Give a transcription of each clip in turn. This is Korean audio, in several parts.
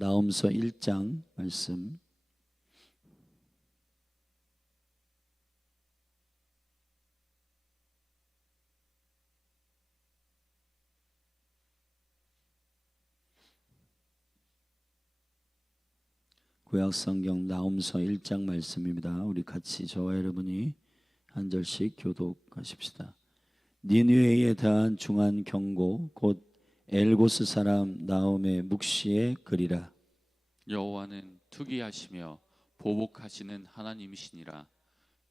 나홈서 1장 말씀. 구약성경 나홈서 1장 말씀입니다. 우리 같이 저와 여러분이 한 절씩 교독하십시다. 니느웨에 대한 중한 경고 곧 엘고스 사람 나홈의 묵시의 글이라. 여호와는 투기하시며 보복하시는 하나님이시니라.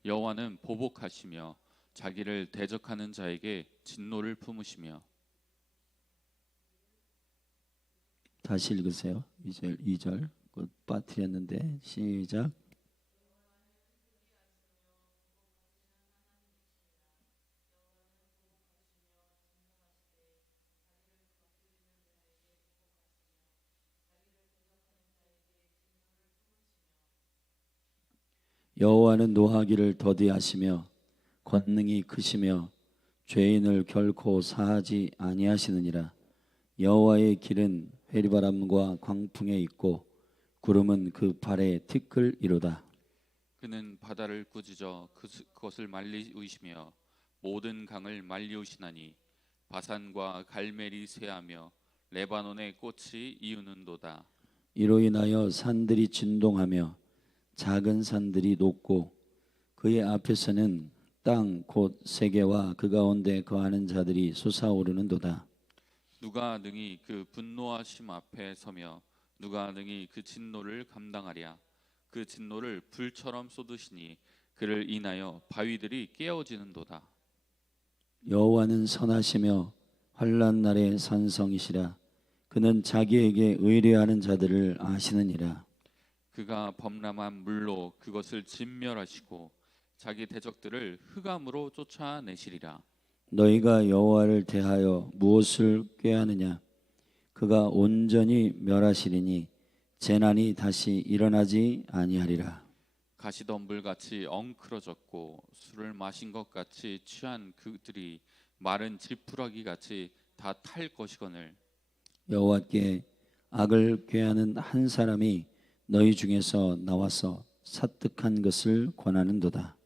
여호와는 보복하시며 자기를 대적하는 자에게 진노를 품으시며. 다시 읽으세요. 2절 곧 빠뜨렸는데 시작. 여호와는 노하기를 더디하시며 권능이 크시며 죄인을 결코 사하지 아니하시느니라. 여호와의 길은 회리바람과 광풍에 있고 구름은 그 발에 티끌이로다. 그는 바다를 꾸짖어 그것을 말리우시며 모든 강을 말리우시나니 바산과 갈멜이 쇠하며 레바논의 꽃이 이우는도다. 이로 인하여 산들이 진동하며 작은 산들이 녹고 그의 앞에서는 땅 곧 세계와 그 가운데 거하는 자들이 솟아오르는도다. 누가 능히 그 분노하심 앞에 서며 누가 능히 그 진노를 감당하랴. 그 진노를 불처럼 쏟으시니 그를 인하여 바위들이 깨어지는도다. 여호와는 선하시며 환난 날의 산성이시라. 그는 자기에게 의뢰하는 자들을 아시느니라. 그가 범람한 물로 그것을 진멸하시고 자기 대적들을 흑암으로 쫓아내시리라. 너희가 여호와를 대하여 무엇을 꾀하느냐? 그가 온전히 멸하시리니 재난이 다시 일어나지 아니하리라. 가시덤불같이 엉클어졌고 술을 마신 것 같이 취한 그들이 마른 지푸라기 같이 다 탈 것이거늘. 여호와께 악을 꾀하는 한 사람이 너희 중에서 나와서 사특한 것을 권하는도다.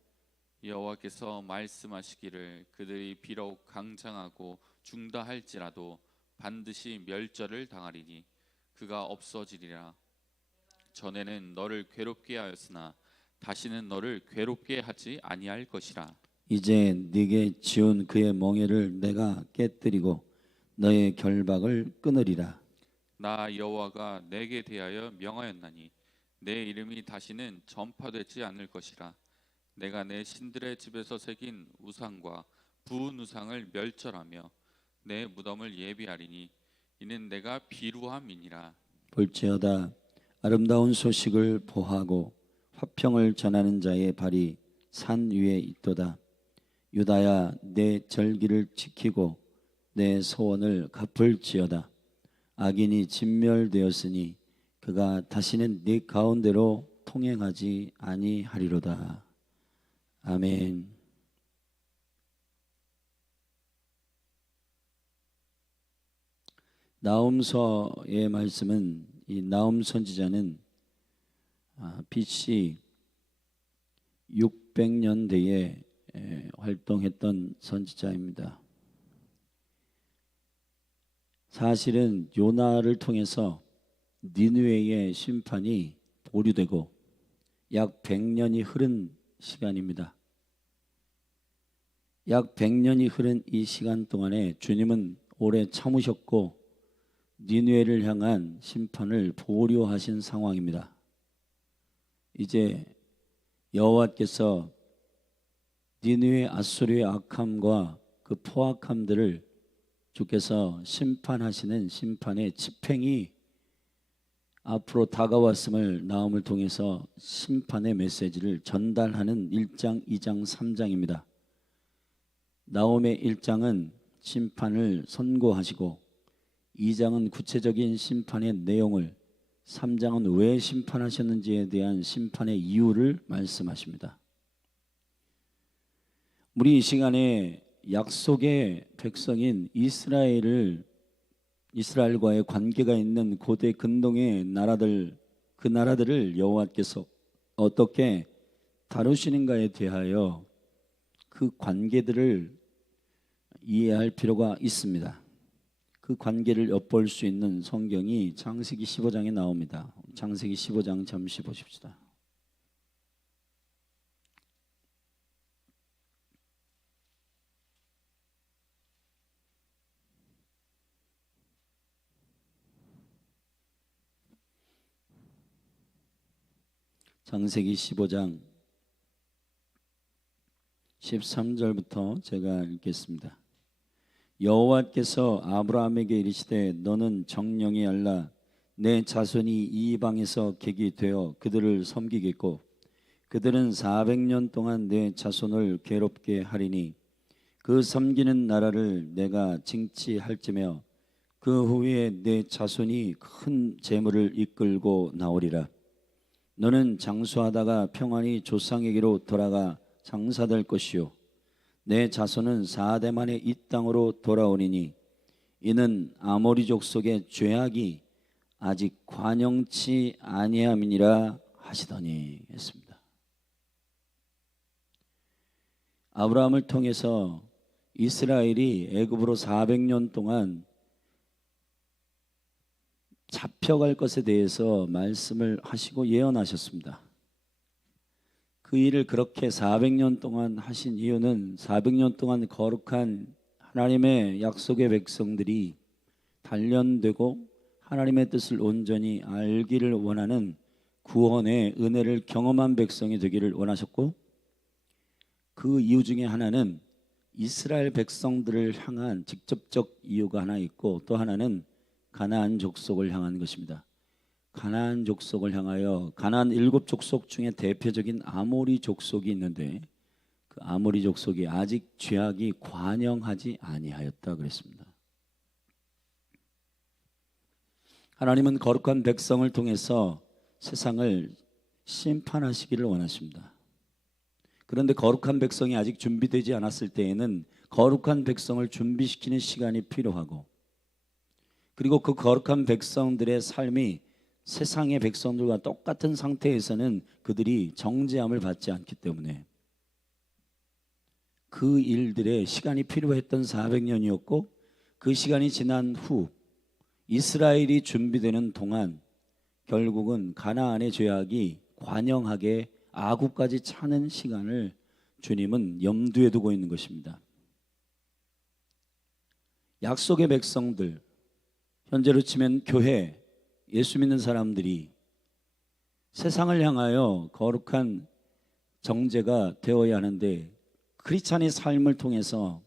여호와께서 말씀하시기를 그들이 비록 강장하고 중다할지라도 반드시 멸절을 당하리니 그가 없어지리라. 전에는 너를 괴롭게 하였으나 다시는 너를 괴롭게 하지 아니할 것이라. 이제 네게 지은 그의 멍에를 내가 깨뜨리고 너의 결박을 끊으리라. 나 여호와가 내게 대하여 명하였나니 내 이름이 다시는 전파되지 않을 것이라. 내가 내 신들의 집에서 새긴 우상과 부은 우상을 멸절하며 내 무덤을 예비하리니 이는 내가 비루함이니라. 볼지어다 아름다운 소식을 보하고 화평을 전하는 자의 발이 산 위에 있도다. 유다야 내 절기를 지키고 내 소원을 갚을지어다. 악인이 진멸되었으니 그가 다시는 네 가운데로 통행하지 아니하리로다. 아멘. 나홈서의 말씀은 이 나홈 선지자는 BC 600년대에 활동했던 선지자입니다. 사실은 요나를 통해서 니느웨의 심판이 보류되고 약 100년이 흐른 시간입니다. 약 100년이 흐른 이 시간 동안에 주님은 오래 참으셨고 니느웨를 향한 심판을 보류하신 상황입니다. 이제 여호와께서 니느웨 아수르의 악함과 그 포악함들을 주께서 심판하시는 심판의 집행이 앞으로 다가왔음을 나홈을 통해서 심판의 메시지를 전달하는 1장, 2장, 3장입니다. 나홈의 1장은 심판을 선고하시고 2장은 구체적인 심판의 내용을, 3장은 왜 심판하셨는지에 대한 심판의 이유를 말씀하십니다. 우리 이 시간에 약속의 백성인 이스라엘을 이스라엘과의 관계가 있는 고대 근동의 나라들, 그 나라들을 여호와께서 어떻게 다루시는가에 대하여 그 관계들을 이해할 필요가 있습니다. 그 관계를 엿볼 수 있는 성경이 창세기 15장에 나옵니다. 창세기 15장 잠시 보십시다. 창세기 15장 13절부터 제가 읽겠습니다. 여호와께서 아브라함에게 이르시되 너는 정령이 알라 내 자손이 이방에서 객이 되어 그들을 섬기겠고 그들은 400년 동안 내 자손을 괴롭게 하리니 그 섬기는 나라를 내가 징치할지며 그 후에 내 자손이 큰 재물을 이끌고 나오리라. 너는 장수하다가 평안히 조상에게로 돌아가 장사될 것이요 내 자손은 4대 만에 이 땅으로 돌아오리니 이는 아모리 족속의 죄악이 아직 관영치 아니함이니라 하시더니 했습니다. 아브라함을 통해서 이스라엘이 애굽으로 400년 동안 잡혀갈 것에 대해서 말씀을 하시고 예언하셨습니다. 그 일을 그렇게 400년 동안 하신 이유는 400년 동안 거룩한 하나님의 약속의 백성들이 단련되고 하나님의 뜻을 온전히 알기를 원하는 구원의 은혜를 경험한 백성이 되기를 원하셨고, 그 이유 중에 하나는 이스라엘 백성들을 향한 직접적 이유가 하나 있고, 또 하나는 가나안 족속을 향한 것입니다. 가나안 족속을 향하여 가나안 7족속 중에 대표적인 아모리 족속이 있는데 그 아모리 족속이 아직 죄악이 관영하지 아니하였다 그랬습니다. 하나님은 거룩한 백성을 통해서 세상을 심판하시기를 원하십니다. 그런데 거룩한 백성이 아직 준비되지 않았을 때에는 거룩한 백성을 준비시키는 시간이 필요하고, 그리고 그 거룩한 백성들의 삶이 세상의 백성들과 똑같은 상태에서는 그들이 정죄함을 받지 않기 때문에 그 일들의 시간이 필요했던 400년이었고, 그 시간이 지난 후 이스라엘이 준비되는 동안 결국은 가나안의 죄악이 관영하게 아구까지 차는 시간을 주님은 염두에 두고 있는 것입니다. 약속의 백성들, 현재로 치면 교회, 예수 믿는 사람들이 세상을 향하여 거룩한 정죄가 되어야 하는데, 크리스찬의 삶을 통해서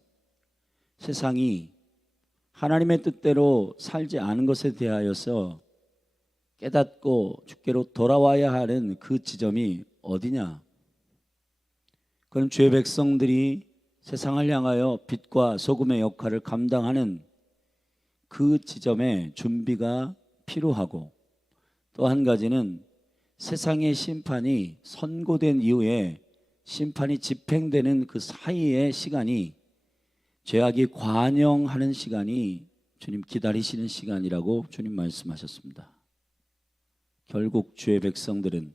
세상이 하나님의 뜻대로 살지 않은 것에 대하여서 깨닫고 주께로 돌아와야 하는 그 지점이 어디냐? 그럼 주의 백성들이 세상을 향하여 빛과 소금의 역할을 감당하는 그 지점에 준비가 필요하고, 또 한 가지는 세상의 심판이 선고된 이후에 심판이 집행되는 그 사이의 시간이 죄악이 관영하는 시간이 주님 기다리시는 시간이라고 주님 말씀하셨습니다. 결국 주의 백성들은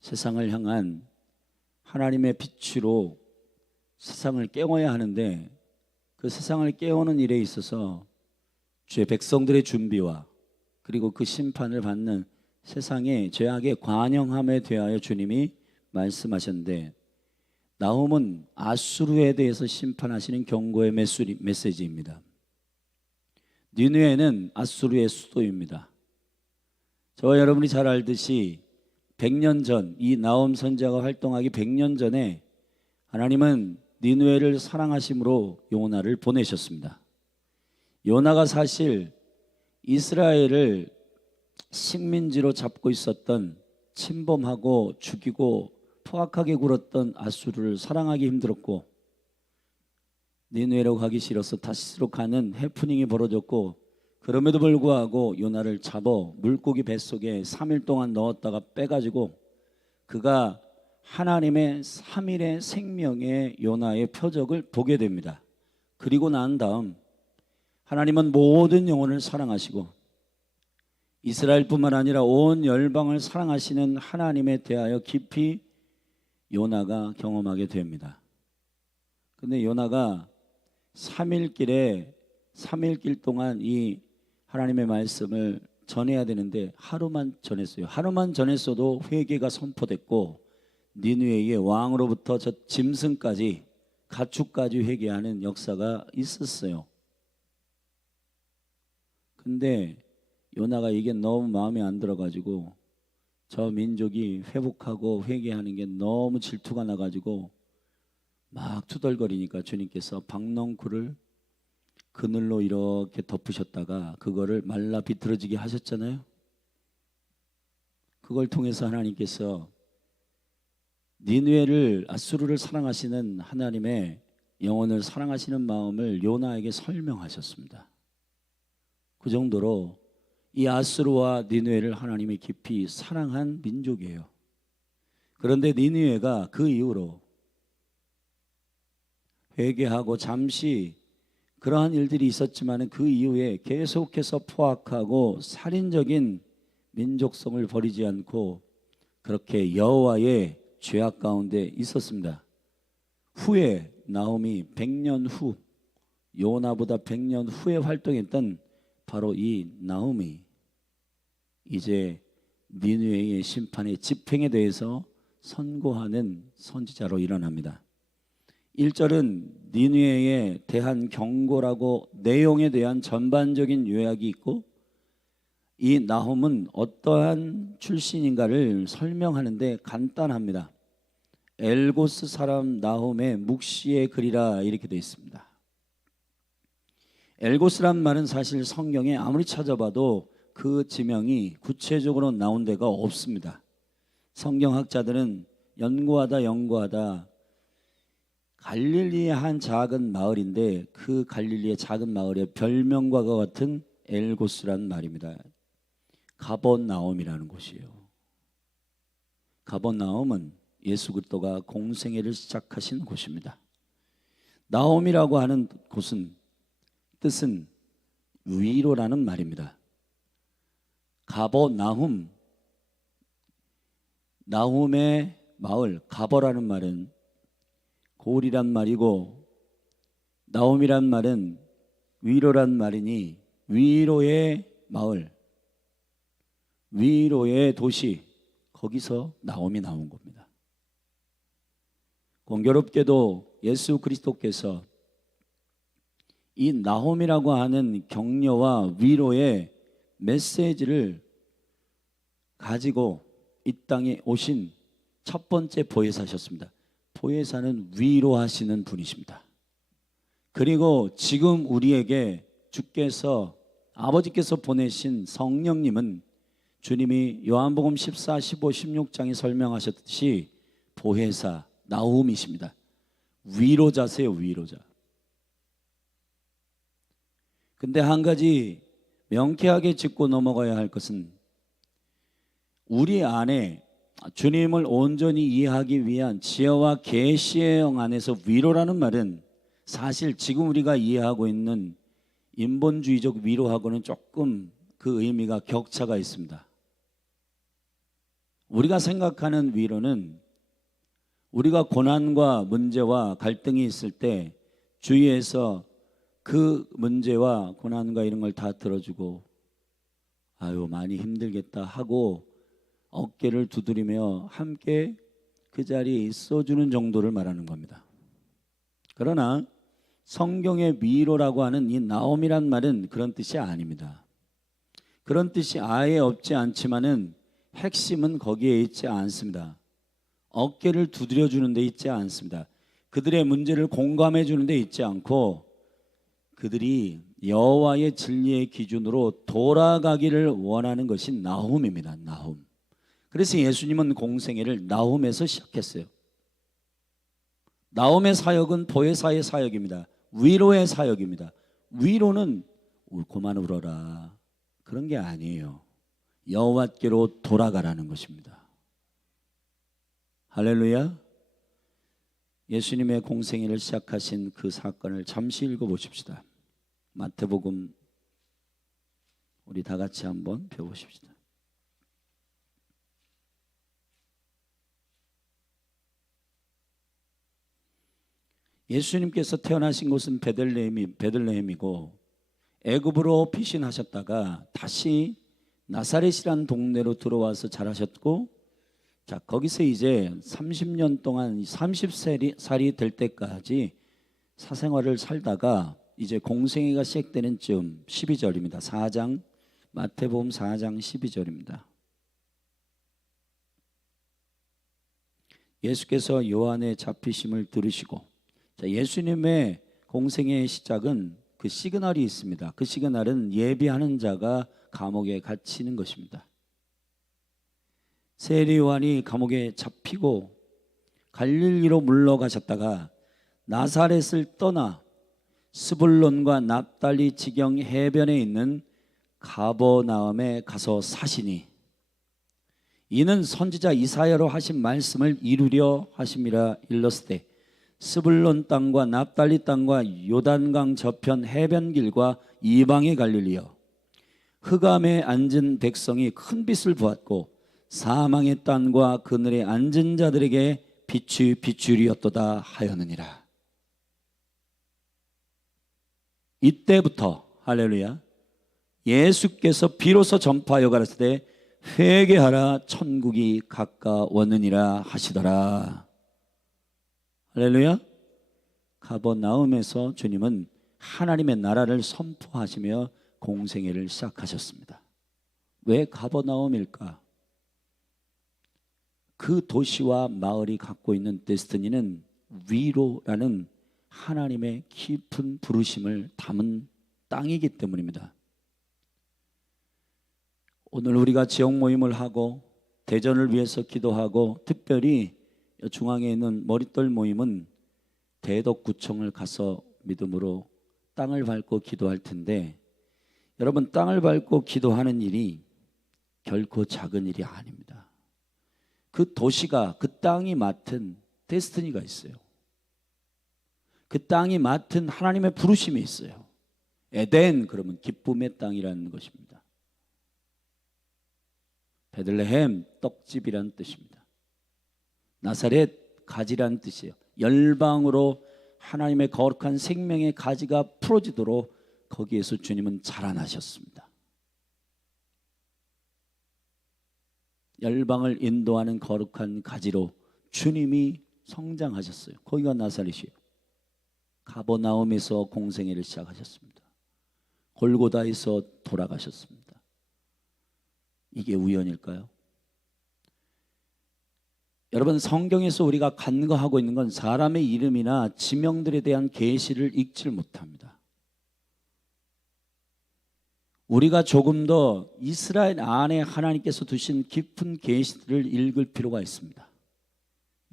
세상을 향한 하나님의 빛으로 세상을 깨워야 하는데, 그 세상을 깨우는 일에 있어서 주의 백성들의 준비와 그리고 그 심판을 받는 세상의 죄악의 관영함에 대하여 주님이 말씀하셨는데, 나훔은 아수르에 대해서 심판하시는 경고의 메시지입니다. 니느웨는 아수르의 수도입니다. 저와 여러분이 잘 알듯이 100년 전, 이 나훔 선지자가 활동하기 100년 전에 하나님은 니느웨를 사랑하심으로 요나를 보내셨습니다. 요나가 사실 이스라엘을 식민지로 잡고 있었던, 침범하고 죽이고 포악하게 굴었던 아수르를 사랑하기 힘들었고, 니느웨로 가기 싫어서 다시스로 가는 해프닝이 벌어졌고, 그럼에도 불구하고 요나를 잡아 물고기 뱃속에 3일 동안 넣었다가 빼가지고 그가 하나님의 3일의 생명의 요나의 표적을 보게 됩니다. 그리고 난 다음 하나님은 모든 영혼을 사랑하시고 이스라엘뿐만 아니라 온 열방을 사랑하시는 하나님에 대하여 깊이 요나가 경험하게 됩니다. 근데 요나가 3일 길 동안 이 하나님의 말씀을 전해야 되는데 하루만 전했어요. 하루만 전했어도 회개가 선포됐고 니느웨의 왕으로부터 저 짐승까지 가축까지 회개하는 역사가 있었어요. 근데 요나가 이게 너무 마음에 안 들어가지고 저 민족이 회복하고 회개하는 게 너무 질투가 나가지고 막 투덜거리니까 주님께서 박넝쿨을 그늘로 이렇게 덮으셨다가 그거를 말라 비틀어지게 하셨잖아요. 그걸 통해서 하나님께서 니느웨를 아수르를 사랑하시는 하나님의 영혼을 사랑하시는 마음을 요나에게 설명하셨습니다. 그 정도로 이 아수르와 니느웨를 하나님이 깊이 사랑한 민족이에요. 그런데 니느웨가 그 이후로 회개하고 잠시 그러한 일들이 있었지만 그 이후에 계속해서 포악하고 살인적인 민족성을 버리지 않고 그렇게 여호와의 죄악 가운데 있었습니다. 후에 나홈이 100년 후 요나보다 100년 후에 활동했던 바로 이 나홈이 이제 니느웨의 심판의 집행에 대해서 선고하는 선지자로 일어납니다. 1절은 니느웨에 대한 경고라고 내용에 대한 전반적인 요약이 있고 이 나홈은 어떠한 출신인가를 설명하는데 간단합니다. 엘고스 사람 나홈의 묵시의 글이라 이렇게 되어 있습니다. 엘고스란 말은 사실 성경에 아무리 찾아봐도 그 지명이 구체적으로 나온 데가 없습니다. 성경학자들은 연구하다 갈릴리의 한 작은 마을인데 그 갈릴리의 작은 마을의 별명과 같은 엘고스란 말입니다. 가버나움이라는 곳이에요. 가버나움은 예수 그리스도가 공생애를 시작하신 곳입니다. 나홈이라고 하는 곳은 뜻은 위로라는 말입니다. 가버나훔, 나훔의 마을, 가버라는 말은 고을이란 말이고 나홈이란 말은 위로란 말이니 위로의 마을, 위로의 도시, 거기서 나홈이 나온 겁니다. 공교롭게도 예수 그리스도께서 이 나홈이라고 하는 격려와 위로의 메시지를 가지고 이 땅에 오신 첫 번째 보혜사셨습니다. 보혜사는 위로하시는 분이십니다. 그리고 지금 우리에게 주께서 아버지께서 보내신 성령님은 주님이 요한복음 14, 15, 16장에 설명하셨듯이 보혜사 나홈이십니다. 위로자세요, 위로자. 근데 한 가지 명쾌하게 짚고 넘어가야 할 것은 우리 안에 주님을 온전히 이해하기 위한 지혜와 계시의 영 안에서 위로라는 말은 사실 지금 우리가 이해하고 있는 인본주의적 위로하고는 조금 그 의미가 격차가 있습니다. 우리가 생각하는 위로는 우리가 고난과 문제와 갈등이 있을 때 주위에서 그 문제와 고난과 이런 걸 다 들어주고 아유 많이 힘들겠다 하고 어깨를 두드리며 함께 그 자리에 있어주는 정도를 말하는 겁니다. 그러나 성경의 위로라고 하는 이 나옴이란 말은 그런 뜻이 아닙니다. 그런 뜻이 아예 없지 않지만은 핵심은 거기에 있지 않습니다. 어깨를 두드려 주는 데 있지 않습니다. 그들의 문제를 공감해 주는 데 있지 않고 그들이 여호와의 진리의 기준으로 돌아가기를 원하는 것이 나홈입니다. 나홈. 그래서 예수님은 공생애를 나홈에서 시작했어요. 나홈의 사역은 보혜사의 사역입니다. 위로의 사역입니다. 위로는 그만 울어라 그런 게 아니에요. 여호와께로 돌아가라는 것입니다. 할렐루야. 예수님의 공생애를 시작하신 그 사건을 잠시 읽어보십시다. 마태복음 우리 다 같이 한번 배워보십시다. 예수님께서 태어나신 곳은 베들레헴이고 애굽으로 피신하셨다가 다시 나사렛이라는 동네로 들어와서 자라셨고, 자 거기서 이제 30년 동안 30살이 될 때까지 사생활을 살다가 이제 공생애가 시작되는 쯤 12절입니다. 4장 마태복음 4장 12절입니다. 예수께서 요한의 잡히심을 들으시고, 자, 예수님의 공생애의 시작은 그 시그널이 있습니다. 그 시그널은 예비하는 자가 감옥에 갇히는 것입니다. 세례 요한이 감옥에 잡히고 갈릴리로 물러가셨다가 나사렛을 떠나 스불론과 납달리 지경 해변에 있는 가버나움에 가서 사시니 이는 선지자 이사야로 하신 말씀을 이루려 하심이라 일렀으되 스불론 땅과 납달리 땅과 요단강 저편 해변길과 이방의 갈릴리여 흑암에 앉은 백성이 큰 빛을 보았고 사망의 땅과 그늘에 앉은 자들에게 빛이 비추리었도다 하였느니라. 이때부터 할렐루야 예수께서 비로소 전파하여 가라사대 회개하라 천국이 가까웠느니라 하시더라. 할렐루야. 가버나움에서 주님은 하나님의 나라를 선포하시며 공생애를 시작하셨습니다. 왜 가버나움일까? 그 도시와 마을이 갖고 있는 데스티니는 위로라는 하나님의 깊은 부르심을 담은 땅이기 때문입니다. 오늘 우리가 지역 모임을 하고 대전을 위해서 기도하고 특별히 중앙에 있는 머릿돌 모임은 대덕구청을 가서 믿음으로 땅을 밟고 기도할 텐데, 여러분 땅을 밟고 기도하는 일이 결코 작은 일이 아닙니다. 그 도시가 그 땅이 맡은 데스티니가 있어요. 그 땅이 맡은 하나님의 부르심이 있어요. 에덴 그러면 기쁨의 땅이라는 것입니다. 베들레헴 떡집이라는 뜻입니다. 나사렛 가지라는 뜻이에요. 열방으로 하나님의 거룩한 생명의 가지가 풀어지도록 거기에서 주님은 자라나셨습니다. 열방을 인도하는 거룩한 가지로 주님이 성장하셨어요. 거기가 나사렛이에요. 가버나움에서 공생애를 시작하셨습니다. 골고다에서 돌아가셨습니다. 이게 우연일까요? 여러분 성경에서 우리가 간과하고 있는 건 사람의 이름이나 지명들에 대한 계시를 읽지를 못합니다. 우리가 조금 더 이스라엘 안에 하나님께서 두신 깊은 계시들을 읽을 필요가 있습니다.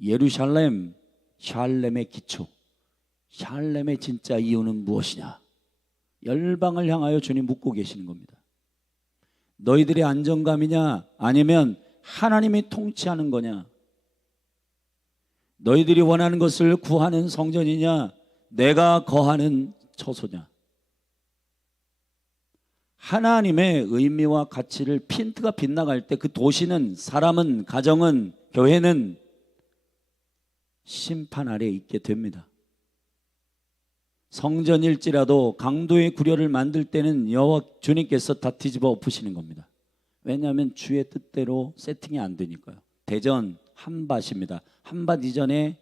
예루살렘, 샬렘의 기초, 샬렘의 진짜 이유는 무엇이냐? 열방을 향하여 주님 묻고 계시는 겁니다. 너희들의 안정감이냐 아니면 하나님이 통치하는 거냐? 너희들이 원하는 것을 구하는 성전이냐 내가 거하는 처소냐? 하나님의 의미와 가치를 핀트가 빗나갈 때 그 도시는, 사람은, 가정은, 교회는 심판 아래에 있게 됩니다. 성전일지라도 강도의 구려를 만들 때는 여호와 주님께서 다 뒤집어 엎으시는 겁니다. 왜냐하면 주의 뜻대로 세팅이 안 되니까요. 대전 한밭입니다. 한밭 이전에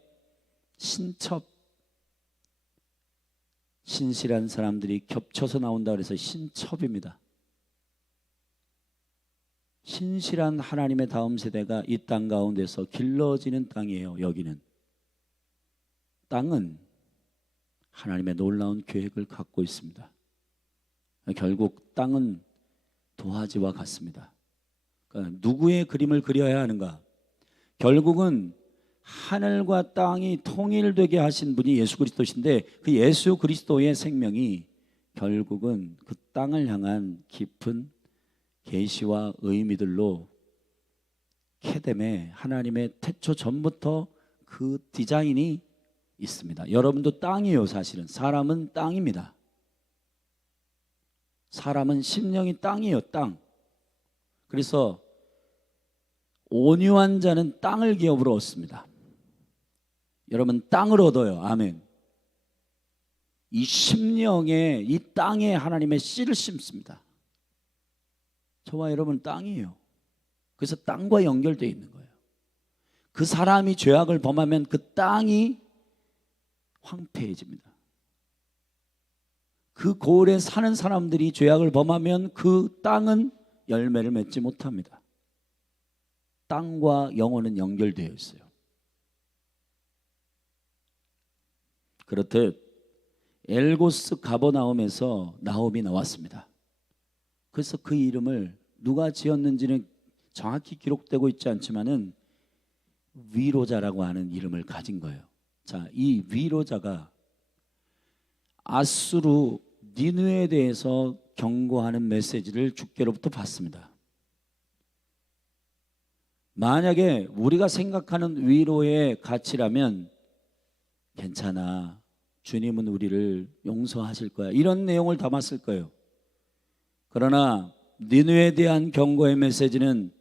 신첩, 신실한 사람들이 겹쳐서 나온다 그래서 신첩입니다. 신실한 하나님의 다음 세대가 이 땅 가운데서 길러지는 땅이에요. 여기는 땅은 하나님의 놀라운 계획을 갖고 있습니다. 결국 땅은 도화지와 같습니다. 그러니까 누구의 그림을 그려야 하는가? 결국은 하늘과 땅이 통일되게 하신 분이 예수 그리스도신데 그 예수 그리스도의 생명이 결국은 그 땅을 향한 깊은 계시와 의미들로 케뎀에 하나님의 태초 전부터 그 디자인이 있습니다. 여러분도 땅이에요. 사실은 사람은 땅입니다. 사람은 심령이 땅이에요, 땅. 그래서 온유한 자는 땅을 기업으로 얻습니다. 여러분, 땅을 얻어요. 아멘. 이 심령에, 이 땅에 하나님의 씨를 심습니다. 저와 여러분 땅이에요. 그래서 땅과 연결되어 있는 거예요. 그 사람이 죄악을 범하면 그 땅이 황폐해집니다. 그 고을에 사는 사람들이 죄악을 범하면 그 땅은 열매를 맺지 못합니다. 땅과 영혼은 연결되어 있어요. 그렇듯 엘고스 가버나움에서 나홈이 나왔습니다. 그래서 그 이름을 누가 지었는지는 정확히 기록되고 있지 않지만은 위로자라고 하는 이름을 가진 거예요. 자, 이 위로자가 아수르 니느웨에 대해서 경고하는 메시지를 주께로부터 받습니다. 만약에 우리가 생각하는 위로의 가치라면 괜찮아, 주님은 우리를 용서하실 거야, 이런 내용을 담았을 거예요. 그러나 니느웨에 대한 경고의 메시지는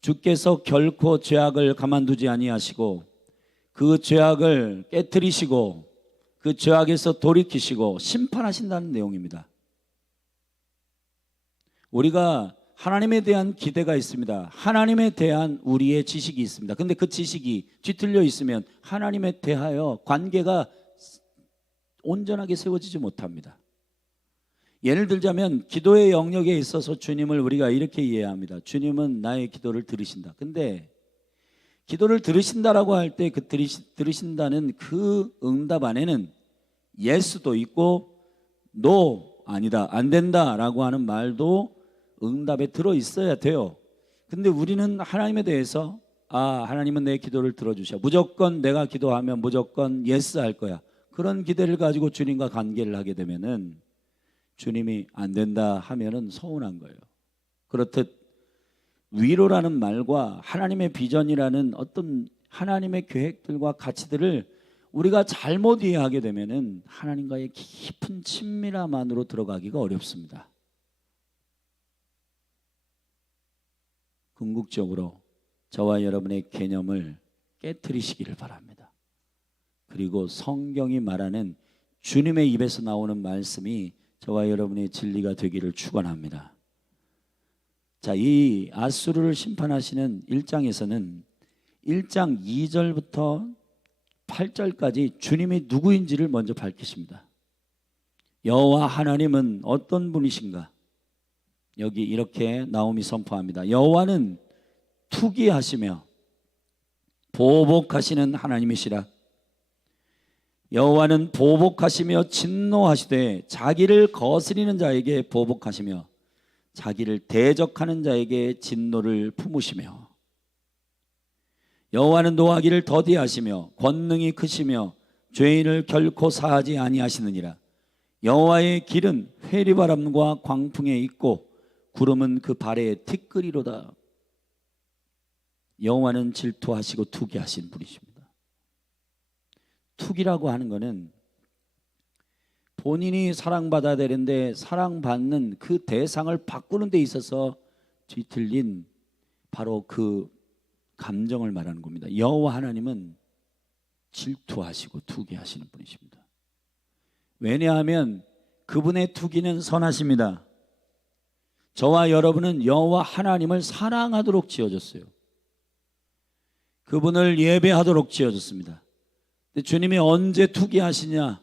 주께서 결코 죄악을 가만두지 아니하시고 그 죄악을 깨트리시고 그 죄악에서 돌이키시고 심판하신다는 내용입니다. 우리가 하나님에 대한 기대가 있습니다. 하나님에 대한 우리의 지식이 있습니다. 근데 그 지식이 뒤틀려 있으면 하나님에 대하여 관계가 온전하게 세워지지 못합니다. 예를 들자면 기도의 영역에 있어서 주님을 우리가 이렇게 이해합니다. 주님은 나의 기도를 들으신다. 근데 기도를 들으신다라고 할 때 그 들으신다는 그 응답 안에는 예스도 있고 노, 아니다, 안 된다라고 하는 말도 응답에 들어 있어야 돼요. 근데 우리는 하나님에 대해서 하나님은 내 기도를 들어주셔, 무조건 내가 기도하면 무조건 예스 할 거야, 그런 기대를 가지고 주님과 관계를 하게 되면은 주님이 안 된다 하면은 서운한 거예요. 그렇듯 위로라는 말과 하나님의 비전이라는 어떤 하나님의 계획들과 가치들을 우리가 잘못 이해하게 되면은 하나님과의 깊은 친밀함 안으로 들어가기가 어렵습니다. 궁극적으로 저와 여러분의 개념을 깨트리시기를 바랍니다. 그리고 성경이 말하는 주님의 입에서 나오는 말씀이 저와 여러분의 진리가 되기를 축원합니다. 자, 이 아수르를 심판하시는 1장에서는 1장 2절부터 8절까지 주님이 누구인지를 먼저 밝히십니다. 여호와 하나님은 어떤 분이신가? 여기 이렇게 나홈이 선포합니다. 여호와는 투기하시며 보복하시는 하나님이시라. 여호와는 보복하시며 진노하시되 자기를 거스리는 자에게 보복하시며 자기를 대적하는 자에게 진노를 품으시며 여호와는 노하기를 더디하시며 권능이 크시며 죄인을 결코 사하지 아니하시느니라. 여호와의 길은 회리바람과 광풍에 있고 구름은 그 발에 티끌이로다. 여호와는 질투하시고 투기하신 분이십니다. 투기라고 하는 것은 본인이 사랑받아야 되는데 사랑받는 그 대상을 바꾸는 데 있어서 뒤틀린 바로 그 감정을 말하는 겁니다. 여호와 하나님은 질투하시고 투기하시는 분이십니다. 왜냐하면 그분의 투기는 선하십니다. 저와 여러분은 여호와 하나님을 사랑하도록 지어졌어요. 그분을 예배하도록 지어졌습니다. 근데 주님이 언제 투기하시냐?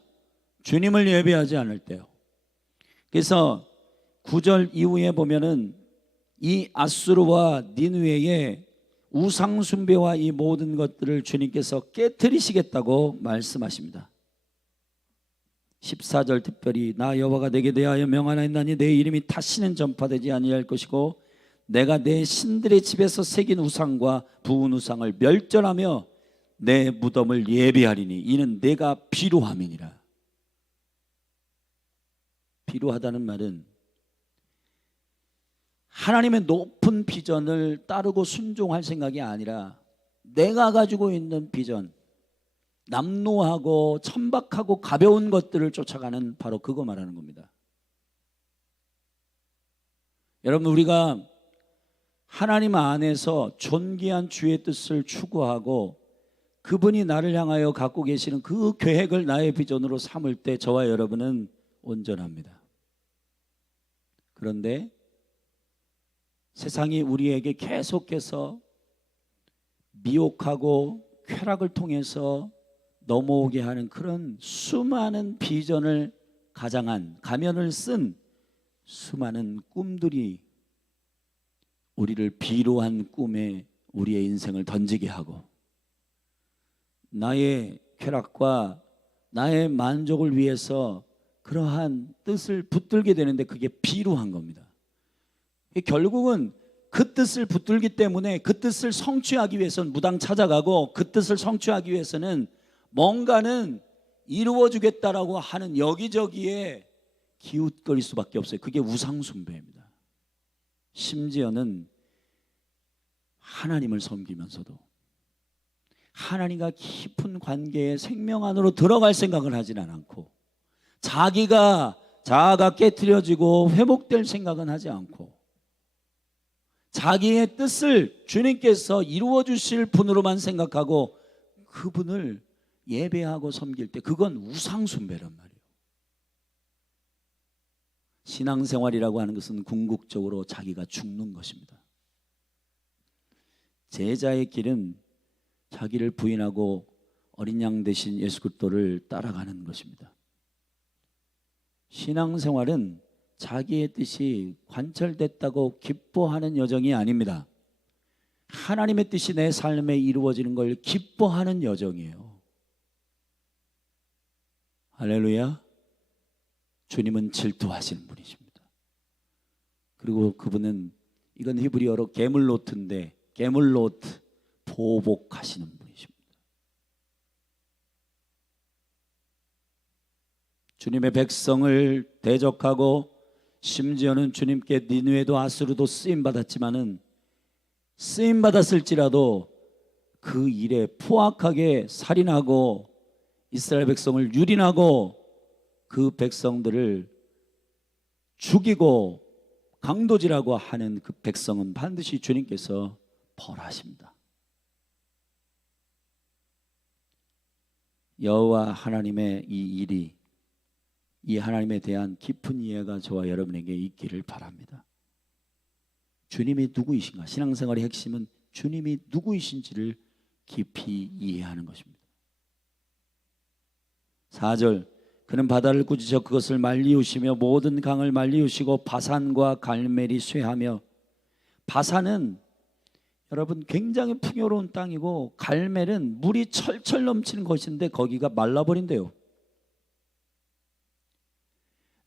주님을 예배하지 않을 때요. 그래서 9절 이후에 보면은 이 아수르와 니느웨의 우상 숭배와 이 모든 것들을 주님께서 깨트리시겠다고 말씀하십니다. 14절 특별히 나 여호와가 내게 대하여 명하나이다니 내 이름이 다시는 전파되지 아니할 것이고 내가 내 신들의 집에서 새긴 우상과 부은 우상을 멸절하며 내 무덤을 예비하리니 이는 내가 비루함이니라. 비루하다는 말은 하나님의 높은 비전을 따르고 순종할 생각이 아니라 내가 가지고 있는 비전, 남노하고 천박하고 가벼운 것들을 쫓아가는 바로 그거 말하는 겁니다. 여러분, 우리가 하나님 안에서 존귀한 주의 뜻을 추구하고 그분이 나를 향하여 갖고 계시는 그 계획을 나의 비전으로 삼을 때 저와 여러분은 온전합니다. 그런데 세상이 우리에게 계속해서 미혹하고 쾌락을 통해서 넘어오게 하는 그런 수많은 비전을 가장한 가면을 쓴 수많은 꿈들이 우리를 비루한 꿈에 우리의 인생을 던지게 하고 나의 쾌락과 나의 만족을 위해서 그러한 뜻을 붙들게 되는데 그게 비루한 겁니다. 결국은 그 뜻을 붙들기 때문에 그 뜻을 성취하기 위해서는 무당 찾아가고 그 뜻을 성취하기 위해서는 뭔가는 이루어주겠다라고 하는 여기저기에 기웃거릴 수밖에 없어요. 그게 우상숭배입니다. 심지어는 하나님을 섬기면서도 하나님과 깊은 관계의 생명 안으로 들어갈 생각을 하지는 않고 자아가 깨트려지고 회복될 생각은 하지 않고 자기의 뜻을 주님께서 이루어 주실 분으로만 생각하고 그분을 예배하고 섬길 때 그건 우상숭배란 말이에요. 신앙생활이라고 하는 것은 궁극적으로 자기가 죽는 것입니다. 제자의 길은 자기를 부인하고 어린 양 대신 예수 그리스도를 따라가는 것입니다. 신앙생활은 자기의 뜻이 관철됐다고 기뻐하는 여정이 아닙니다. 하나님의 뜻이 내 삶에 이루어지는 걸 기뻐하는 여정이에요. 할렐루야. 주님은 질투하시는 분이십니다. 그리고 그분은 이건 히브리어로 게물로트인데 게물로트, 보복하시는 분이십니다. 주님의 백성을 대적하고 심지어는 주님께 니느웨도 아수르도 쓰임받았지만은 쓰임받았을지라도 그 일에 포악하게 살인하고 이스라엘 백성을 유린하고 그 백성들을 죽이고 강도질하고 하는 그 백성은 반드시 주님께서 벌하십니다. 여호와 하나님의 이 일이 이 하나님에 대한 깊은 이해가 저와 여러분에게 있기를 바랍니다. 주님이 누구이신가? 신앙생활의 핵심은 주님이 누구이신지를 깊이 이해하는 것입니다. 4절, 그는 바다를 꾸짖어 그것을 말리우시며 모든 강을 말리우시고 바산과 갈멜이 쇠하며, 바산은 여러분 굉장히 풍요로운 땅이고 갈멜은 물이 철철 넘치는 것인데 거기가 말라버린대요.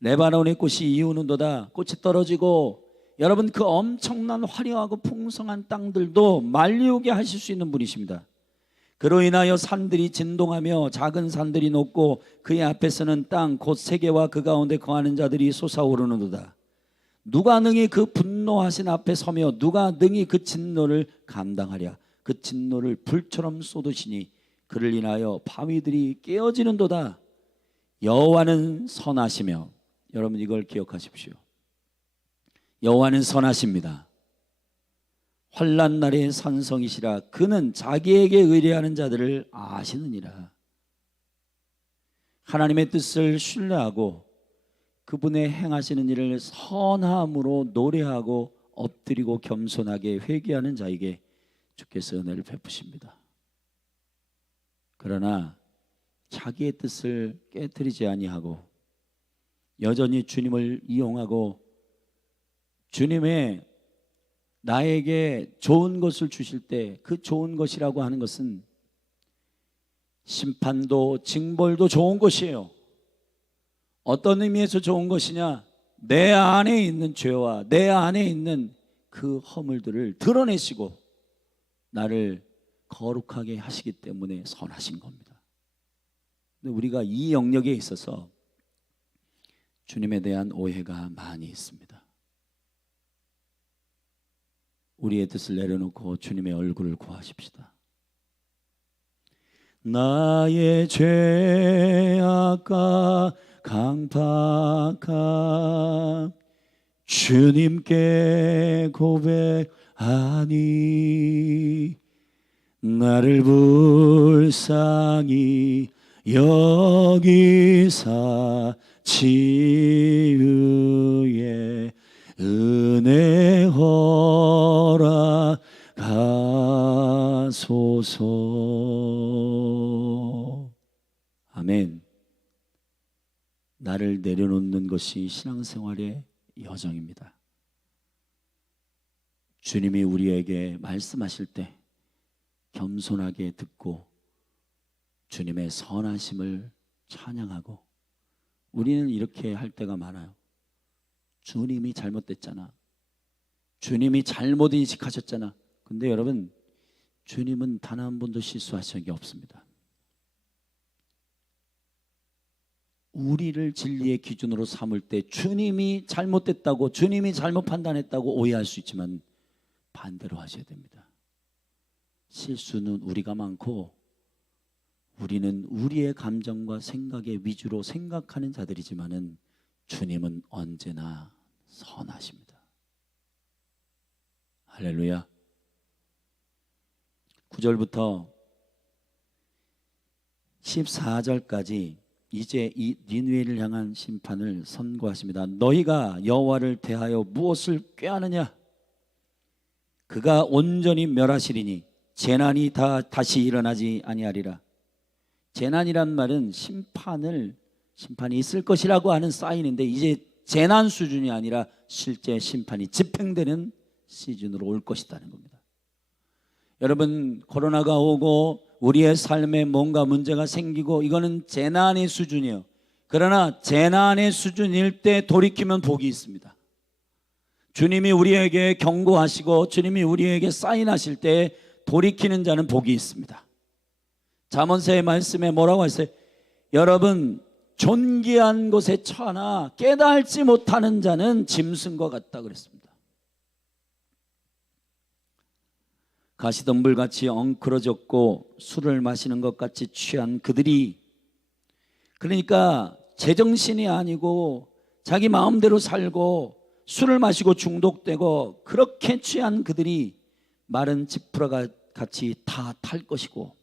레바논의 꽃이 이우는도다. 꽃이 떨어지고 여러분 그 엄청난 화려하고 풍성한 땅들도 말리우게 하실 수 있는 분이십니다. 그로 인하여 산들이 진동하며 작은 산들이 높고 그의 앞에서는 땅 곧 세계와 그 가운데 거하는 자들이 솟아오르는도다. 누가 능히 그 분노하신 앞에 서며 누가 능히 그 진노를 감당하랴. 그 진노를 불처럼 쏟으시니 그를 인하여 바위들이 깨어지는도다. 여호와는 선하시며, 여러분 이걸 기억하십시오. 여호와는 선하십니다. 환난 날의 산성이시라. 그는 자기에게 의뢰하는 자들을 아시느니라. 하나님의 뜻을 신뢰하고 그분의 행하시는 일을 선함으로 노래하고 엎드리고 겸손하게 회개하는 자에게 주께서 은혜를 베푸십니다. 그러나 자기의 뜻을 깨트리지 아니하고 여전히 주님을 이용하고 주님의 나에게 좋은 것을 주실 때 그 좋은 것이라고 하는 것은 심판도 징벌도 좋은 것이에요. 어떤 의미에서 좋은 것이냐? 내 안에 있는 죄와 내 안에 있는 그 허물들을 드러내시고 나를 거룩하게 하시기 때문에 선하신 겁니다. 근데 우리가 이 영역에 있어서 주님에 대한 오해가 많이 있습니다. 우리의 뜻을 내려놓고 주님의 얼굴을 구하십시다. 나의 죄악과 강팍함 주님께 고백하니 나를 불쌍히 여기사 치유의 은혜 허락하소서. 아멘. 나를 내려놓는 것이 신앙생활의 여정입니다. 주님이 우리에게 말씀하실 때 겸손하게 듣고 주님의 선하심을 찬양하고, 우리는 이렇게 할 때가 많아요. 주님이 잘못됐잖아, 주님이 잘못 인식하셨잖아. 근데 여러분, 주님은 단 한 번도 실수하신 게 없습니다. 우리를 진리의 기준으로 삼을 때 주님이 잘못됐다고, 주님이 잘못 판단했다고 오해할 수 있지만 반대로 하셔야 됩니다. 실수는 우리가 많고 우리는 우리의 감정과 생각의 위주로 생각하는 자들이지만은 주님은 언제나 선하십니다. 할렐루야. 9절부터 14절까지 이제 이 니느웨를 향한 심판을 선고하십니다. 너희가 여호와를 대하여 무엇을 꾀하느냐? 그가 온전히 멸하시리니 재난이 다시 일어나지 아니하리라. 재난이란 말은 심판이 있을 것이라고 하는 사인인데, 이제 재난 수준이 아니라 실제 심판이 집행되는 시즌으로 올 것이라는 겁니다. 여러분, 코로나가 오고 우리의 삶에 뭔가 문제가 생기고 이거는 재난의 수준이에요. 그러나 재난의 수준일 때 돌이키면 복이 있습니다. 주님이 우리에게 경고하시고 주님이 우리에게 사인하실 때 돌이키는 자는 복이 있습니다. 잠언서의 말씀에 뭐라고 했어요? 여러분, 존귀한 곳에 처하나 깨달지 못하는 자는 짐승과 같다 그랬습니다. 가시덤불같이 엉클어졌고 술을 마시는 것 같이 취한 그들이, 그러니까 제정신이 아니고 자기 마음대로 살고 술을 마시고 중독되고 그렇게 취한 그들이 마른 지푸라 같이 다 탈 것이고,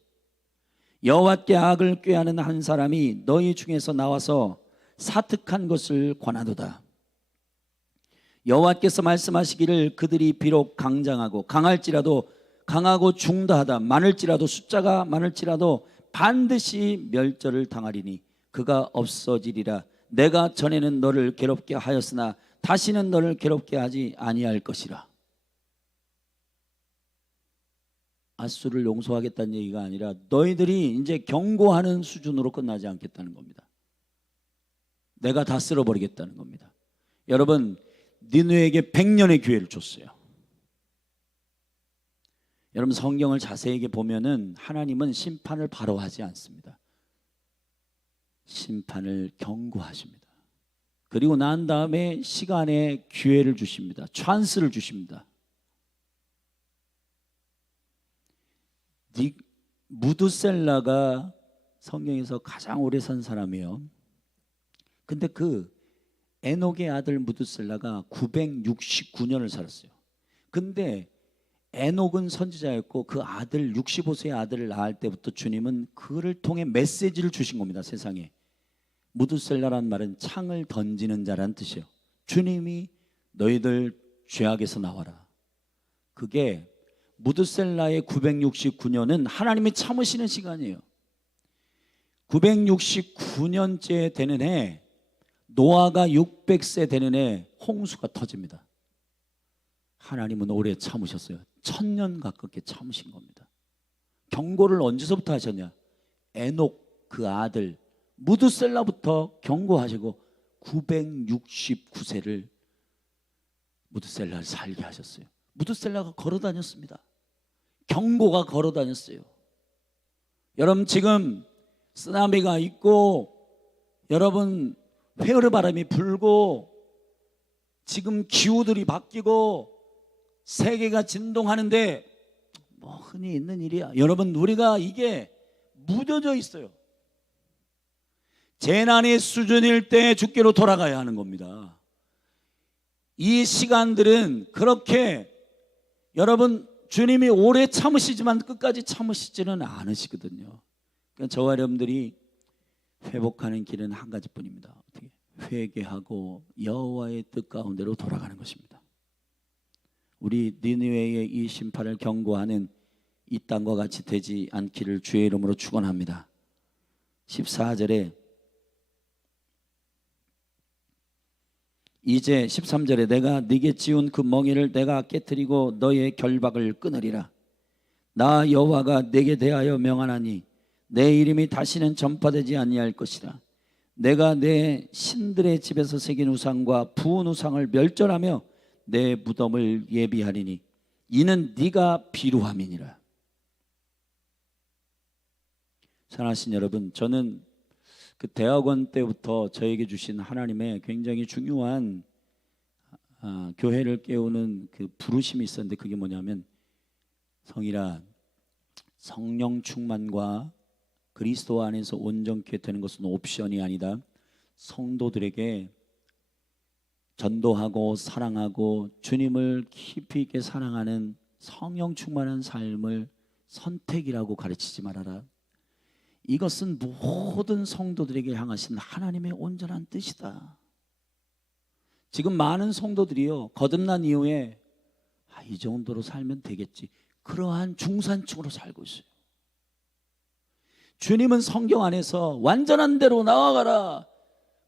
여호와께 악을 꾀하는 한 사람이 너희 중에서 나와서 사특한 것을 권하도다. 여호와께서 말씀하시기를 그들이 비록 강장하고 강하고 중다하다 많을지라도, 숫자가 많을지라도 반드시 멸절을 당하리니 그가 없어지리라. 내가 전에는 너를 괴롭게 하였으나 다시는 너를 괴롭게 하지 아니할 것이라. 앗수를 용서하겠다는 얘기가 아니라 너희들이 이제 경고하는 수준으로 끝나지 않겠다는 겁니다. 내가 다 쓸어버리겠다는 겁니다. 여러분, 니느웨에게 100년의 기회를 줬어요. 여러분, 성경을 자세히 보면은 하나님은 심판을 바로 하지 않습니다. 심판을 경고하십니다. 그리고 난 다음에 시간의 기회를 주십니다. 찬스를 주십니다. 무드셀라가 성경에서 가장 오래 산 사람이에요. 근데 그 에녹의 아들 무드셀라가 969년을 살았어요. 근데 에녹은 선지자였고 그 아들 65세의 아들을 낳을 때부터 주님은 그를 통해 메시지를 주신 겁니다. 세상에. 무드셀라란 말은 창을 던지는 자란 뜻이에요. 주님이 너희들 죄악에서 나와라. 그게 무드셀라의 969년은 하나님이 참으시는 시간이에요. 969년째 되는 해, 노아가 600세 되는 해 홍수가 터집니다. 하나님은 오래 참으셨어요. 1000년 가깝게 참으신 겁니다. 경고를 언제서부터 하셨냐? 에녹 그 아들 무드셀라부터 경고하시고 969세를 무드셀라를 살게 하셨어요. 무드셀라가 걸어 다녔습니다. 경고가 걸어 다녔어요. 여러분, 지금 쓰나미가 있고 여러분 회오리 바람이 불고 지금 기후들이 바뀌고 세계가 진동하는데 뭐 흔히 있는 일이야. 여러분, 우리가 이게 묻어져 있어요. 재난의 수준일 때 주께로 돌아가야 하는 겁니다. 이 시간들은 그렇게 여러분 주님이 오래 참으시지만 끝까지 참으시지는 않으시거든요. 그러니까 저와 여러분들이 회복하는 길은 한 가지뿐입니다. 어떻게? 회개하고 여호와의 뜻 가운데로 돌아가는 것입니다. 우리 니느웨의 이 심판을 경고하는 이 땅과 같이 되지 않기를 주의 이름으로 축원합니다. 14절에 이제 13절에 내가 네게 지운 그 멍에를 내가 깨뜨리고 너의 결박을 끊으리라. 나 여호와가 네게 대하여 명하나니 내 이름이 다시는 전파되지 아니할 것이라. 내가 내 신들의 집에서 새긴 우상과 부은 우상을 멸절하며 내 무덤을 예비하리니 이는 네가 비루함이니라. 사랑하신 여러분, 저는 그 대학원 때부터 저에게 주신 하나님의 굉장히 중요한 교회를 깨우는 그 부르심이 있었는데, 그게 뭐냐면 성이라 성령 충만과 그리스도 안에서 온전케 되는 것은 옵션이 아니다. 성도들에게 전도하고 사랑하고 주님을 깊이 있게 사랑하는 성령 충만한 삶을 선택이라고 가르치지 말아라. 이것은 모든 성도들에게 향하신 하나님의 온전한 뜻이다. 지금 많은 성도들이요, 거듭난 이후에 이 정도로 살면 되겠지, 그러한 중산층으로 살고 있어요. 주님은 성경 안에서 완전한 대로 나아가라,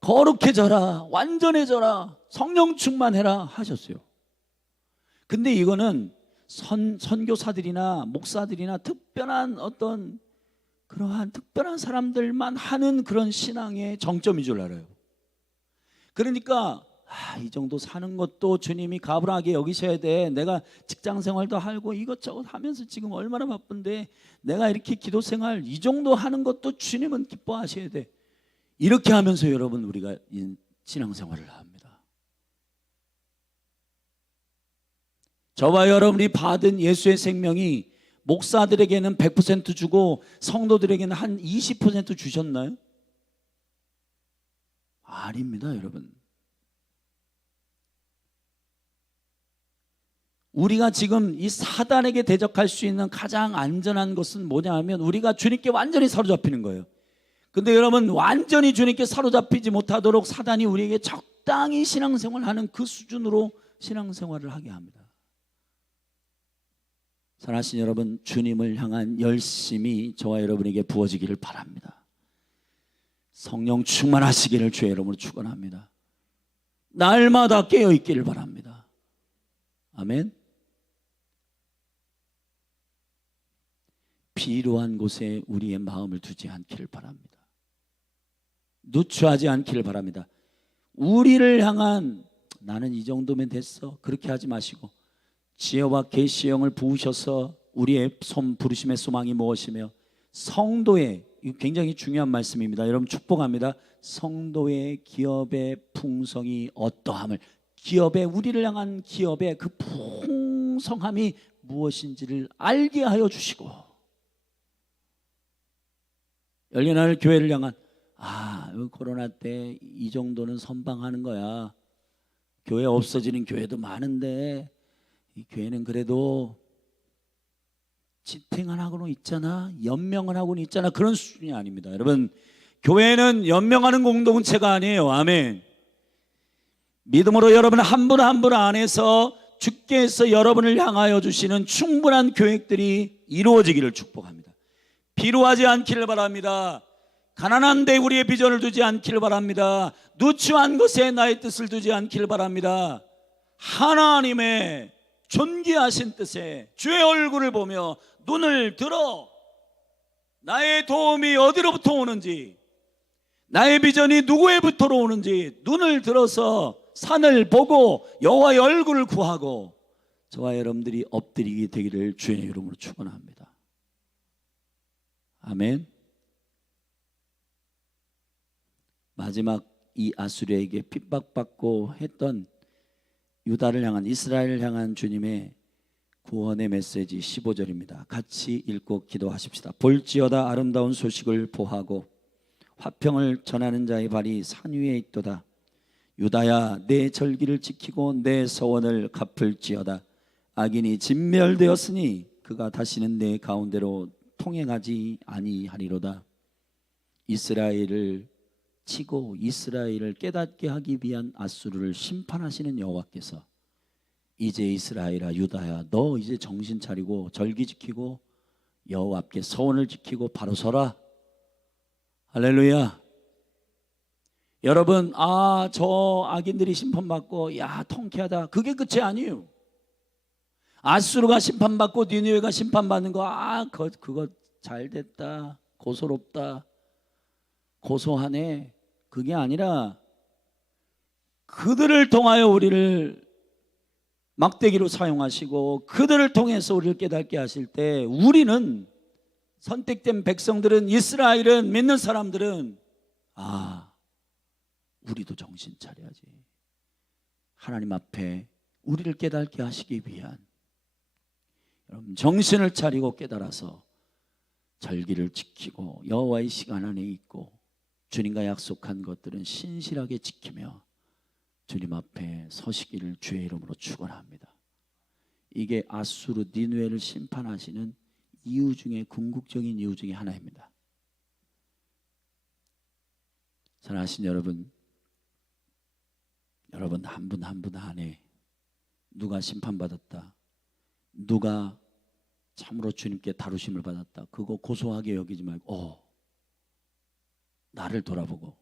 거룩해져라, 완전해져라, 성령 충만해라 하셨어요. 근데 이거는 선교사들이나 목사들이나 특별한 어떤 그러한 특별한 사람들만 하는 그런 신앙의 정점인 줄 알아요. 그러니까 이 정도 사는 것도 주님이 가불하게 여기셔야 돼. 내가 직장 생활도 하고 이것저것 하면서 지금 얼마나 바쁜데 내가 이렇게 기도 생활 이 정도 하는 것도 주님은 기뻐하셔야 돼. 이렇게 하면서 여러분 우리가 신앙 생활을 합니다. 저와 여러분이 받은 예수의 생명이 목사들에게는 100% 주고 성도들에게는 한 20% 주셨나요? 아닙니다, 여러분. 우리가 지금 이 사단에게 대적할 수 있는 가장 안전한 것은 뭐냐 하면 우리가 주님께 완전히 사로잡히는 거예요. 근데 여러분, 완전히 주님께 사로잡히지 못하도록 사단이 우리에게 적당히 신앙생활하는 그 수준으로 신앙생활을 하게 합니다. 사랑하신 여러분, 주님을 향한 열심이 저와 여러분에게 부어지기를 바랍니다. 성령 충만하시기를 주의 이름으로 축원합니다. 날마다 깨어있기를 바랍니다. 아멘. 비루한 곳에 우리의 마음을 두지 않기를 바랍니다. 누추하지 않기를 바랍니다. 우리를 향한 나는 이 정도면 됐어, 그렇게 하지 마시고 지혜와 계시의 영을 부으셔서 우리의 부르심의 소망이 무엇이며 성도의, 이거 굉장히 중요한 말씀입니다. 여러분 축복합니다. 성도의 기업의 풍성이 어떠함을, 기업의, 우리를 향한 기업의 그 풍성함이 무엇인지를 알게 하여 주시고, 열린하늘 교회를 향한 코로나 때 이 정도는 선방하는 거야. 교회 없어지는 교회도 많은데 이 교회는 그래도 지탱을 하고는 있잖아, 연명을 하고는 있잖아, 그런 수준이 아닙니다. 여러분, 교회는 연명하는 공동체가 아니에요. 아멘. 믿음으로 여러분 한 분 한 분 안에서 주께서 여러분을 향하여 주시는 충분한 계획들이 이루어지기를 축복합니다. 비루하지 않기를 바랍니다. 가난한 데 우리의 비전을 두지 않기를 바랍니다. 누추한 것에 나의 뜻을 두지 않기를 바랍니다. 하나님의 존귀하신 뜻에 주의 얼굴을 보며 눈을 들어 나의 도움이 어디로부터 오는지, 나의 비전이 누구에부터로 오는지 눈을 들어서 산을 보고 여호와의 얼굴을 구하고 저와 여러분들이 엎드리게 되기를 주의 이름으로 축원합니다. 아멘. 마지막 이 아수르에게 핍박받고 했던 유다를 향한, 이스라엘을 향한 주님의 구원의 메시지 15절입니다. 같이 읽고 기도하십시다. 볼지어다 아름다운 소식을 보하고 화평을 전하는 자의 발이 산 위에 있도다. 유다야 내 절기를 지키고 내 서원을 갚을지어다. 악인이 진멸되었으니 그가 다시는 내 가운데로 통행하지 아니하리로다. 이스라엘을 치고 이스라엘을 깨닫게 하기 위한 앗수르를 심판하시는 여호와께서 이제 이스라엘아 유다야 너 이제 정신 차리고 절기 지키고 여호와 앞에 서원을 지키고 바로 서라. 할렐루야. 여러분 저 악인들이 심판받고 야 통쾌하다, 그게 끝이 아니에요. 앗수르가 심판받고 니느웨가 심판받는 거 그거 잘됐다, 고소롭다, 고소하네, 그게 아니라 그들을 통하여 우리를 막대기로 사용하시고 그들을 통해서 우리를 깨닫게 하실 때 우리는, 선택된 백성들은, 이스라엘은, 믿는 사람들은 우리도 정신 차려야지. 하나님 앞에 우리를 깨닫게 하시기 위한, 여러분 정신을 차리고 깨달아서 절기를 지키고 여호와의 시간 안에 있고 주님과 약속한 것들은 신실하게 지키며 주님 앞에 서시기를 주의 이름으로 축원합니다. 이게 앗수르 니느웨를 심판하시는 이유 중에 궁극적인 이유 중에 하나입니다. 사랑하신 여러분 한 분 한 분 안에 누가 심판받았다, 누가 참으로 주님께 다루심을 받았다, 그거 고소하게 여기지 말고 나를 돌아보고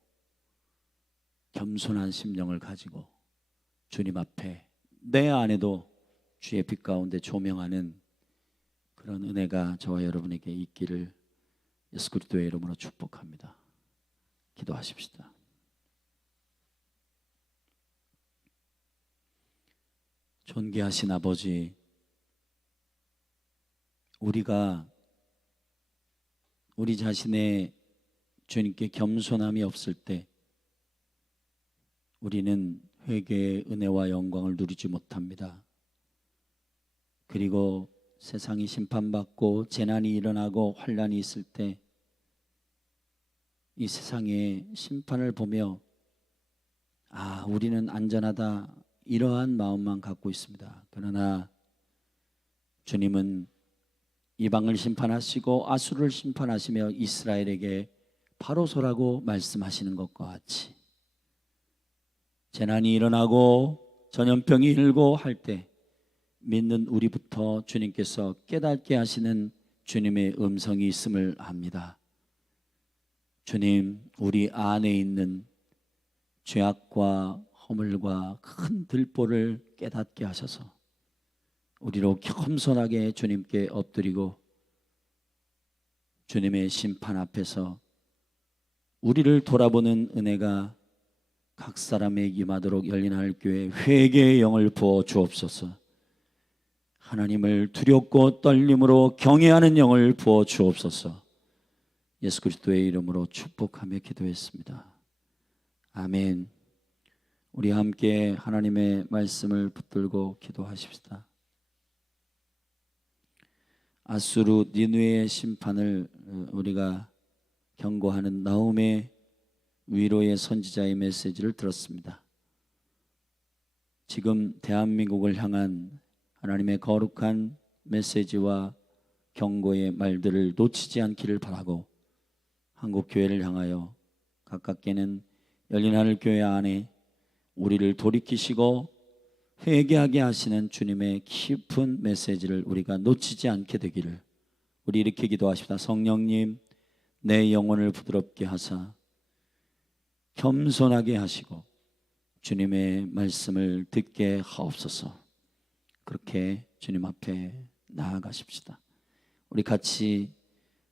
겸손한 심령을 가지고 주님 앞에 내 안에도 주의 빛 가운데 조명하는 그런 은혜가 저와 여러분에게 있기를 예수 그리스도의 이름으로 축복합니다. 기도하십시다. 존귀하신 아버지, 우리가 우리 자신의 주님께 겸손함이 없을 때 우리는 회개의 은혜와 영광을 누리지 못합니다. 그리고 세상이 심판받고 재난이 일어나고 환난이 있을 때 이 세상의 심판을 보며 우리는 안전하다, 이러한 마음만 갖고 있습니다. 그러나 주님은 이방을 심판하시고 앗수르를 심판하시며 이스라엘에게 바로 서라고 말씀하시는 것과 같이 재난이 일어나고 전염병이 일고 할 때 믿는 우리부터 주님께서 깨닫게 하시는 주님의 음성이 있음을 압니다. 주님, 우리 안에 있는 죄악과 허물과 큰 들보를 깨닫게 하셔서 우리로 겸손하게 주님께 엎드리고 주님의 심판 앞에서 우리를 돌아보는 은혜가 각 사람에게 임하도록 열린 하늘교회 회개의 영을 부어 주옵소서. 하나님을 두렵고 떨림으로 경외하는 영을 부어 주옵소서. 예수 그리스도의 이름으로 축복하며 기도했습니다. 아멘. 우리 함께 하나님의 말씀을 붙들고 기도하십시다. 앗수르 니느웨의 심판을 우리가 경고하는 나홈의 위로의 선지자의 메시지를 들었습니다. 지금 대한민국을 향한 하나님의 거룩한 메시지와 경고의 말들을 놓치지 않기를 바라고 한국교회를 향하여 가깝게는 열린하늘교회 안에 우리를 돌이키시고 회개하게 하시는 주님의 깊은 메시지를 우리가 놓치지 않게 되기를 우리 이렇게 기도하십시다. 성령님, 내 영혼을 부드럽게 하사 겸손하게 하시고 주님의 말씀을 듣게 하옵소서. 그렇게 주님 앞에 나아가십시다. 우리 같이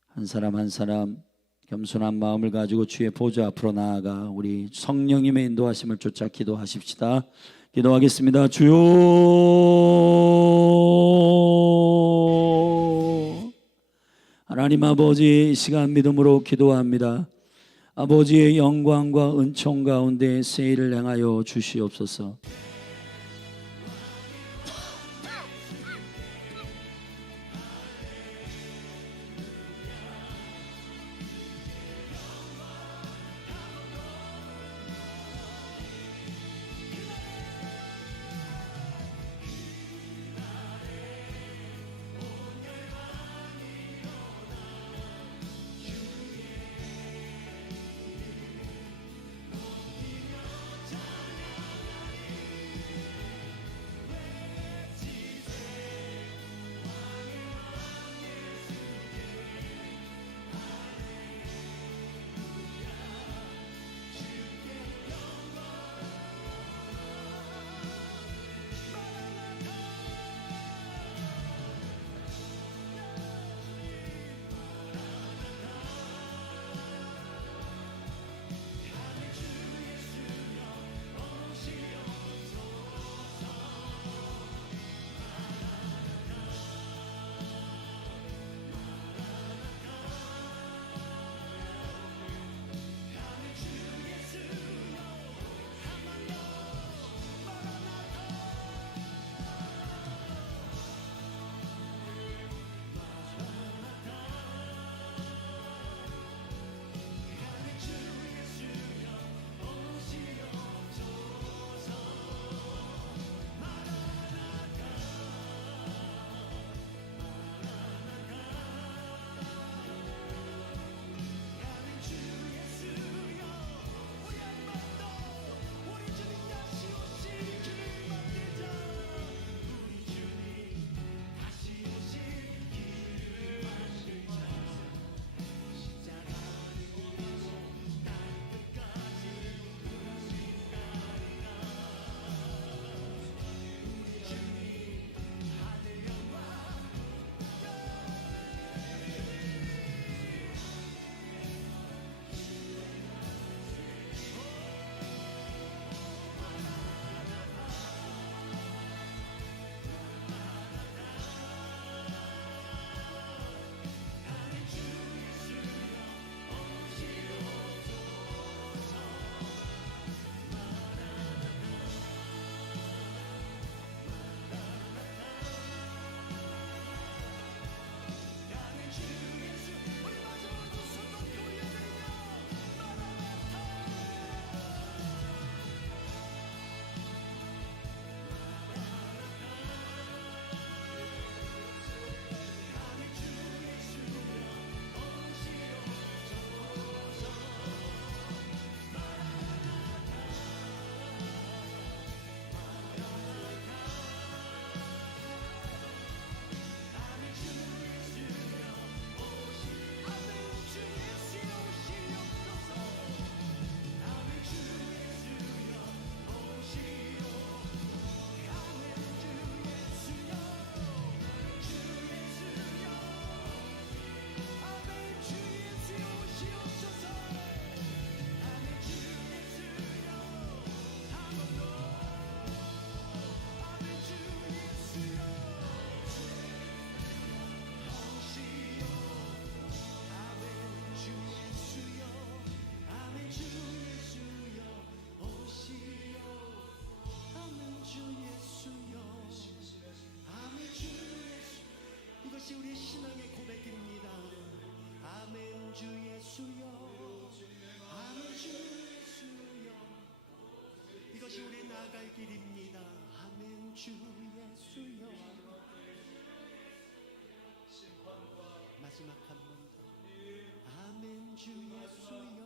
한 사람 한 사람 겸손한 마음을 가지고 주의 보좌 앞으로 나아가 우리 성령님의 인도하심을 쫓아 기도하십시다. 기도하겠습니다. 주여, 하나님 아버지, 이 시간 믿음으로 기도합니다. 아버지의 영광과 은총 가운데 세일을 행하여 주시옵소서. 이것이 우리 나아갈 길입니다. 아멘. 주 예수여. 마지막 한 번 더. 아멘. 주 예수여.